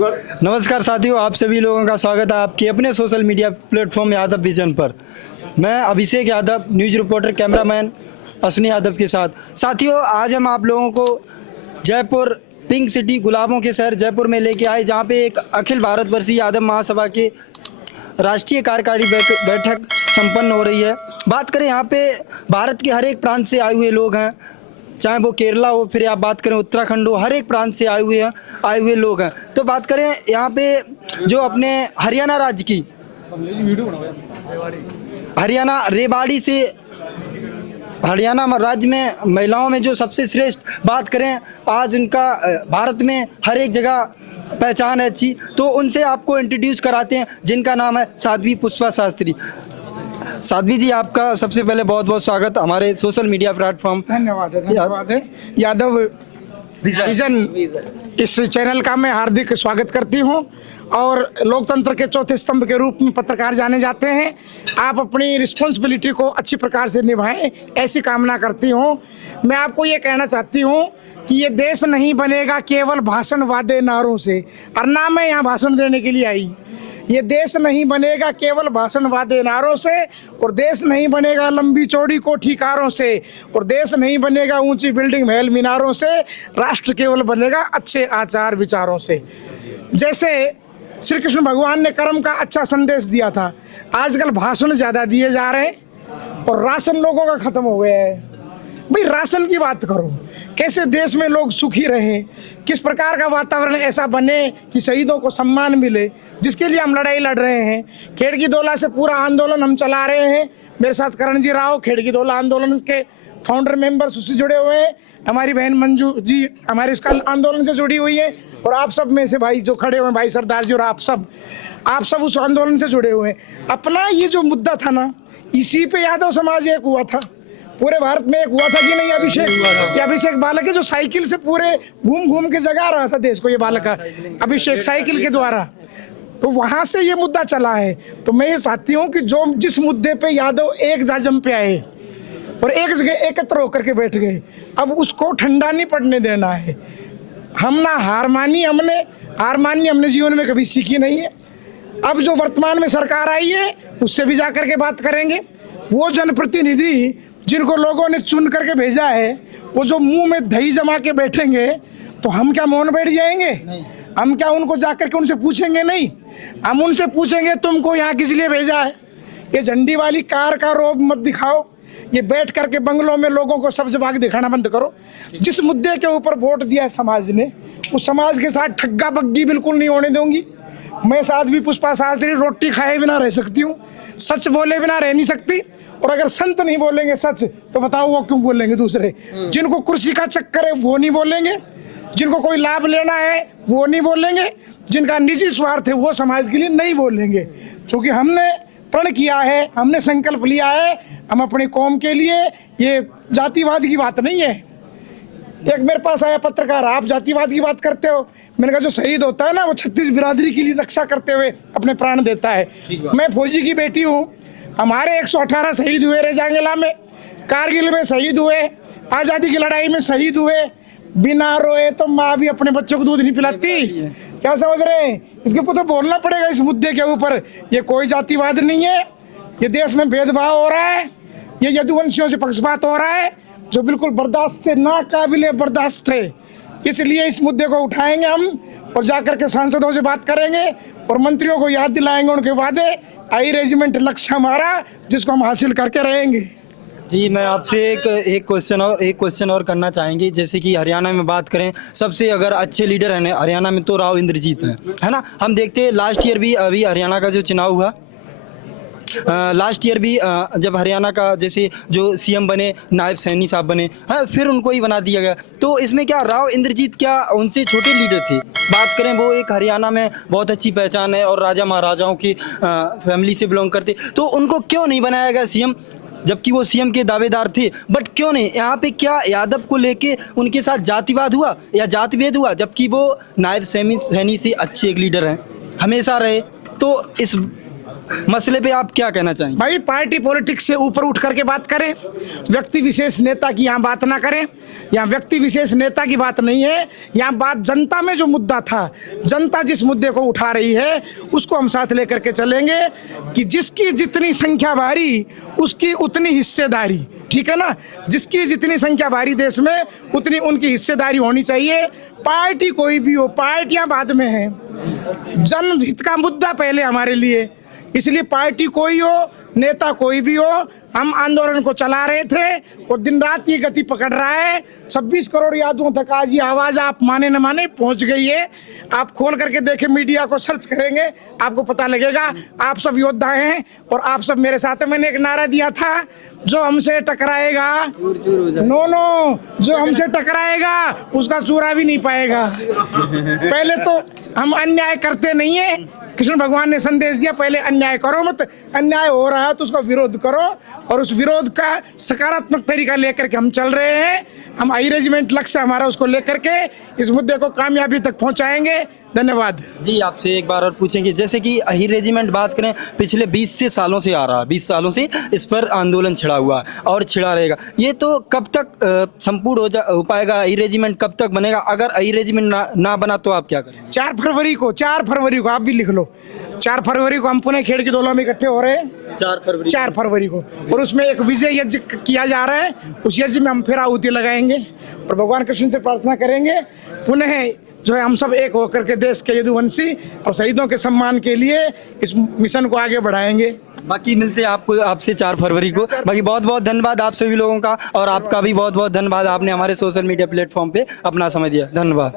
नमस्कार साथियों, आप सभी लोगों का स्वागत है आपके अपने social media platform Yadav Vision पर। मैं Abhishek Yadav, news reporter, cameraman Ashwini Yadav के साथ। साथियों, आज हम आप लोगों को जयपुर पिंक सिटी, गुलाबों के शहर जयपुर में लेके आए, जहां पे एक अखिल भारतवर्षीय यादव महासभा के राष्ट्रीय कार्यकारी बैठक संपन्न हो रही है। बात करें, यहाँ पे भारत के हर एक प्रांत से आए हुए लोग हैं, चाहे वो केरला हो, फिर आप बात करें उत्तराखंड हो, हर एक प्रांत से आए हुए लोग हैं। तो बात करें यहाँ पे जो अपने हरियाणा राज्य की, हरियाणा रेवाड़ी से, हरियाणा राज्य में महिलाओं में जो सबसे श्रेष्ठ बात करें, आज उनका भारत में हर एक जगह पहचान है अच्छी। तो उनसे आपको इंट्रोड्यूस कराते हैं, जिनका नाम है साध्वी पुष्पा शास्त्री। साध्वी जी, आपका सबसे पहले बहुत बहुत स्वागत हमारे सोशल मीडिया प्लेटफॉर्म। धन्यवाद है। यादव विजन इस चैनल का मैं हार्दिक स्वागत करती हूं और लोकतंत्र के चौथे स्तंभ के रूप में पत्रकार जाने जाते हैं। आप अपनी रिस्पॉन्सिबिलिटी को अच्छी प्रकार से निभाएं, ऐसी कामना करती हूं। मैं आपको ये कहना चाहती हूं कि ये देश नहीं बनेगा केवल भाषण वादे नारों से, और ना मैं यहाँ भाषण देने के लिए आई। ये देश नहीं बनेगा केवल भाषण वादे नारों से, और देश नहीं बनेगा लंबी चौड़ी कोठी कारों से, और देश नहीं बनेगा ऊंची बिल्डिंग महल मीनारों से। राष्ट्र केवल बनेगा अच्छे आचार विचारों से। जैसे श्री कृष्ण भगवान ने कर्म का अच्छा संदेश दिया था, आजकल भाषण ज़्यादा दिए जा रहे हैं और राशन लोगों का खत्म हो गया है। भाई राशन की बात करो, कैसे देश में लोग सुखी रहें, किस प्रकार का वातावरण ऐसा बने कि शहीदों को सम्मान मिले, जिसके लिए हम लड़ाई लड़ रहे हैं। खेड़की दोला से पूरा आंदोलन हम चला रहे हैं। मेरे साथ करण जी राव, खेड़की दोला आंदोलन के फाउंडर मेंबर से जुड़े हुए हैं। हमारी बहन मंजू जी हमारे इसका आंदोलन से जुड़ी हुई है, और आप सब में से भाई जो खड़े हुए हैं, भाई सरदार जी और आप सब उस आंदोलन से जुड़े हुए हैं। अपना ये जो मुद्दा था ना, इसी पे यादव समाज एक हुआ था, पूरे भारत में एक हुआ था कि नहीं अभिषेक? ये अभिषेक बालक है जो साइकिल से पूरे घूम के जगा रहा था देश को, ये बालक अभिषेक साइकिल के द्वारा। तो वहां से ये मुद्दा चला है। तो मैं ये चाहती हूँ कि जो जिस मुद्दे पे यादव एक जाजम पे आए और एक जगह एकत्र होकर के बैठ गए, अब उसको ठंडा नहीं पड़ने देना है। हम ना हार मानी हमने जीवन में कभी सीखी नहीं है। अब जो वर्तमान में सरकार आई है, उससे भी जाकर के बात करेंगे। वो जनप्रतिनिधि जिनको लोगों ने चुन करके भेजा है, वो जो मुंह में दही जमा के बैठेंगे, तो हम क्या मौन बैठ जाएंगे? हम क्या उनको जाकर के उनसे पूछेंगे? नहीं, हम उनसे पूछेंगे तुमको यहाँ किस लिए भेजा है? ये झंडी वाली कार का रोब मत दिखाओ, ये बैठ करके बंगलों में लोगों को सब्ज बाग दिखाना बंद करो। जिस मुद्दे के ऊपर वोट दिया है समाज ने, उस समाज के साथ ठग्गा बग्गी बिल्कुल नहीं होने दूंगी। मैं साध्वी पुष्पा शास्त्री रोटी खाए बिना रह सकती हूँ, सच बोले बिना रह नहीं सकती। और अगर संत नहीं बोलेंगे सच, तो बताओ वो क्यों बोलेंगे दूसरे? जिनको कुर्सी का चक्कर है वो नहीं बोलेंगे, जिनको कोई लाभ लेना है वो नहीं बोलेंगे, जिनका निजी स्वार्थ है वो समाज के लिए नहीं बोलेंगे। क्योंकि हमने प्रण किया है, हमने संकल्प लिया है, हम अपनी कौम के लिए। ये जातिवाद की बात नहीं है। एक मेरे पास आया पत्रकार, आप जातिवाद की बात करते हो। मैंने कहा जो शहीद होता है ना, वो 36 बिरादरी के लिए रक्षा करते हुए अपने प्राण देता है। मैं फौजी की बेटी हूँ, हमारे 118 शहीद हुए रेजांगला में, कारगिल में शहीद हुए, आज़ादी की लड़ाई में शहीद हुए। बिना रोए तो माँ भी अपने बच्चों को दूध नहीं पिलाती। क्या समझ रहे हैं? इसके ऊपर तो बोलना पड़ेगा इस मुद्दे के ऊपर। ये कोई जातिवाद नहीं है, ये देश में भेदभाव हो रहा है, ये यदुवंशियों से पक्षपात हो रहा है, जो बिल्कुल बर्दाश्त से ना काबिले बर्दाश्त थे। इसलिए इस मुद्दे को उठाएंगे हम, और जाकर के सांसदों से बात करेंगे और मंत्रियों को याद दिलाएंगे उनके वादे। आई रेजिमेंट लक्ष्य हमारा, जिसको हम हासिल करके रहेंगे। जी, मैं आपसे एक क्वेश्चन और करना चाहेंगे। जैसे कि हरियाणा में बात करें, सबसे अगर अच्छे लीडर हैं हरियाणा में, तो राव इंद्रजीत हैं, है ना? हम देखते हैं लास्ट ईयर भी अभी हरियाणा का जो चुनाव हुआ, लास्ट ईयर भी जब हरियाणा का जैसे जो सीएम बने, नायब सैनी साहब बने, हाँ, फिर उनको ही बना दिया गया। तो इसमें क्या राव इंद्रजीत क्या उनसे छोटे लीडर थे? बात करें, वो एक हरियाणा में बहुत अच्छी पहचान है और राजा महाराजाओं की फैमिली से बिलोंग करते, तो उनको क्यों नहीं बनाया गया सीएम, जबकि वो सीएम के दावेदार थे? बट क्यों नहीं? यहाँ पे क्या यादव को लेके उनके साथ जातिवाद हुआ या जातिभेद हुआ, जबकि वो नायब सैनी से अच्छे एक लीडर हैं, हमेशा रहे? तो इस मसले पे आप क्या कहना चाहेंगे? भाई पार्टी पॉलिटिक्स से ऊपर उठ करके बात करें, व्यक्ति विशेष नेता की यहाँ बात ना करें। यहाँ व्यक्ति विशेष नेता की बात नहीं है, यहाँ बात जनता में जो मुद्दा था, जनता जिस मुद्दे को उठा रही है उसको हम साथ लेकर के चलेंगे कि जिसकी जितनी संख्या भारी उसकी उतनी हिस्सेदारी, ठीक है ना। जिसकी जितनी संख्या भारी देश में उतनी उनकी हिस्सेदारी होनी चाहिए। पार्टी कोई भी हो, पार्टियां बाद में हैं, जनहित का मुद्दा पहले हमारे लिए। इसलिए पार्टी कोई हो, नेता कोई भी हो, हम आंदोलन को चला रहे थे और दिन रात ये गति पकड़ रहा है। 26 करोड़ यादों तक आज ये आवाज, आप माने न माने, पहुंच गई है। आप खोल करके देखें, मीडिया को सर्च करेंगे, आपको पता लगेगा। आप सब योद्धा हैं और आप सब मेरे साथ हैं। मैंने एक नारा दिया था, जो हमसे टकराएगा नो, जो हमसे टकराएगा उसका चूरा भी नहीं पाएगा। पहले तो हम अन्याय करते नहीं है। कृष्ण भगवान ने संदेश दिया, पहले अन्याय करो मत, अन्याय हो रहा है तो उसका विरोध करो, और उस विरोध का सकारात्मक तरीका लेकर के हम चल रहे हैं। हम आई रेजिमेंट लक्ष्य हमारा उसको लेकर के इस मुद्दे को कामयाबी तक पहुंचाएंगे। धन्यवाद जी। आपसे एक बार और पूछेंगे, जैसे कि अहिर रेजिमेंट बात करें, पिछले 20 से सालों से आ रहा है, 20 सालों से इस पर आंदोलन छिड़ा हुआ है और छिड़ा रहेगा। ये तो कब तक संपूर्ण हो पाएगा? अहिर रेजिमेंट कब तक बनेगा? अगर अहिर रेजिमेंट ना बना तो आप क्या करेंगे? 4 फरवरी को आप भी लिख लो, 4 फरवरी को हम पुणे खेड़ की दोला में इकट्ठे हो रहे हैं। 4 फरवरी को, और उसमें एक विजय यज्ञ किया जा रहा है। उस यज्ञ में हम फिर आहुति लगाएंगे और भगवान कृष्ण से प्रार्थना करेंगे पुनः जो है हम सब एक होकर के देश के यदुवंशी और शहीदों के सम्मान के लिए इस मिशन को आगे बढ़ाएंगे। बाकी मिलते हैं आपसे 4 फरवरी को। बाकी बहुत बहुत धन्यवाद आप सभी लोगों का, और आपका भी बहुत बहुत धन्यवाद, आपने हमारे सोशल मीडिया प्लेटफॉर्म पे अपना समय दिया। धन्यवाद।